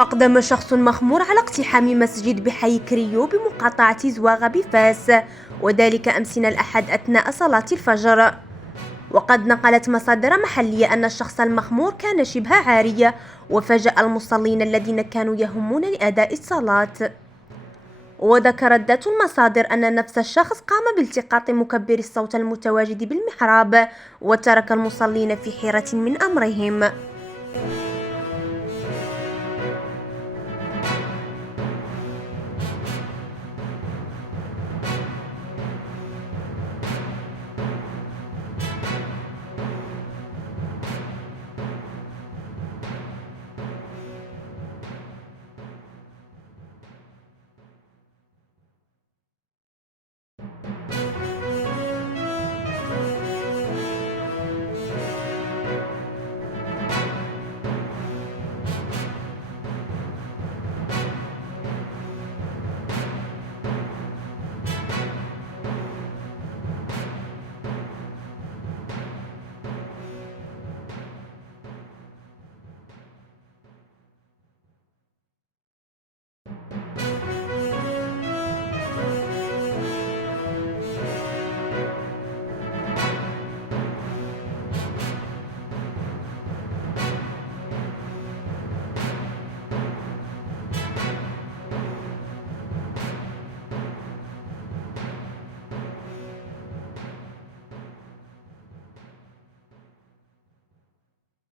أقدم شخص مخمور على اقتحام مسجد بحي كريو بمقاطعة زواغ بفاس، وذلك أمس الأحد أثناء صلاة الفجر. وقد نقلت مصادر محلية أن الشخص المخمور كان شبه عارية وفاجأ المصلين الذين كانوا يهمون لأداء الصلاة. وذكرت ذات المصادر أن نفس الشخص قام بالتقاط مكبر الصوت المتواجد بالمحراب وترك المصلين في حيرة من أمرهم.